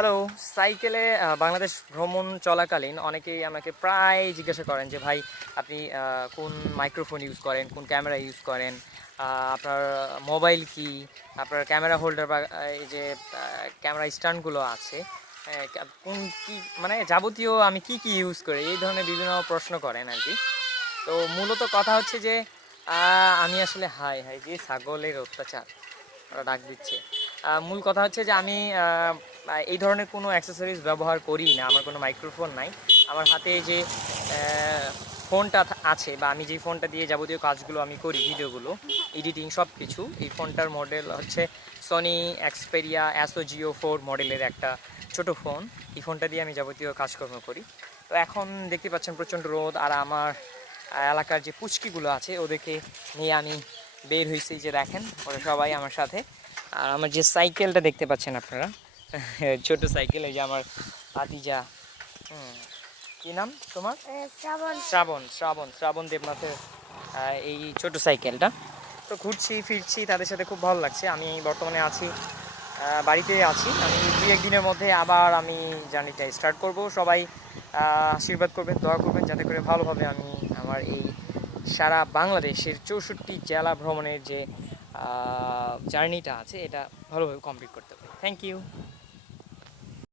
Hello, সাইকেলে বাংলাদেশ ভ্রমণ চলাকালীন অনেকেই আমাকে প্রায় জিজ্ঞাসা করেন যে ভাই আপনি কোন মাইক্রোফোন ইউজ করেন, কোন ক্যামেরা ইউজ করেন, আপনার মোবাইল কি, আপনার ক্যামেরা হোল্ডার বা এই যে ক্যামেরা স্ট্যান্ডগুলো আছে, কোন কি মানে যাবতীয় আমি কি কি ইউজ করি এই ধরনের বিভিন্ন প্রশ্ন করেন আর কি। তো মূলত কথা হচ্ছে যে আমি আসলে হাই হাই যে ছাগলের অত্যাচার ওরা ডাক দিচ্ছে। মূল কথা হচ্ছে যে আমি এই ধরনের কোনো অ্যাক্সেসরিজ ব্যবহার করি না। আমার কোনো মাইক্রোফোন নাই। আমার হাতে যে ফোনটা আছে বা আমি যেই ফোনটা দিয়ে যাবতীয় কাজগুলো আমি করি, ভিডিওগুলো এডিটিং সব কিছু, এই ফোনটার মডেল হচ্ছে সনি এক্সপেরিয়া SO-Geo 4 মডেলের একটা ছোট ফোন। এই ফোনটা দিয়ে আমি যাবতীয় কাজকর্ম করি। তো এখন দেখতে পাচ্ছেন প্রচণ্ড রোদ, আর আমার এলাকার যে পুচকিগুলো আছে ওদেরকে নিয়ে আমি বের হয়েছি, যে দেখেন ওরা সবাই আমার সাথে। আর আমার যে সাইকেলটা দেখতে পাচ্ছেন আপনারা, ছোট সাইকেল, এই যে আমার ভাতিজা, কি নাম তোমার? শ্রাবণ। শ্রাবণ শ্রাবণ শ্রাবণ দেবনাথের এই ছোট সাইকেলটা। তো ঘুরছি ফিরছি তাদের সাথে, খুব ভালো লাগছে। আমি বর্তমানে আছি বাড়িতে আছি। আমি 2-1 দিনের মধ্যে আবার আমি জার্নিটা স্টার্ট করব। সবাই আশীর্বাদ করবেন, দোয়া করবেন যাতে করে ভালোভাবে আমি আমার এই সারা বাংলাদেশের 64 জেলা ভ্রমণের যে জার্নিটা আছে এটা ভালোভাবে কমপ্লিট করতে পারি। Thank you.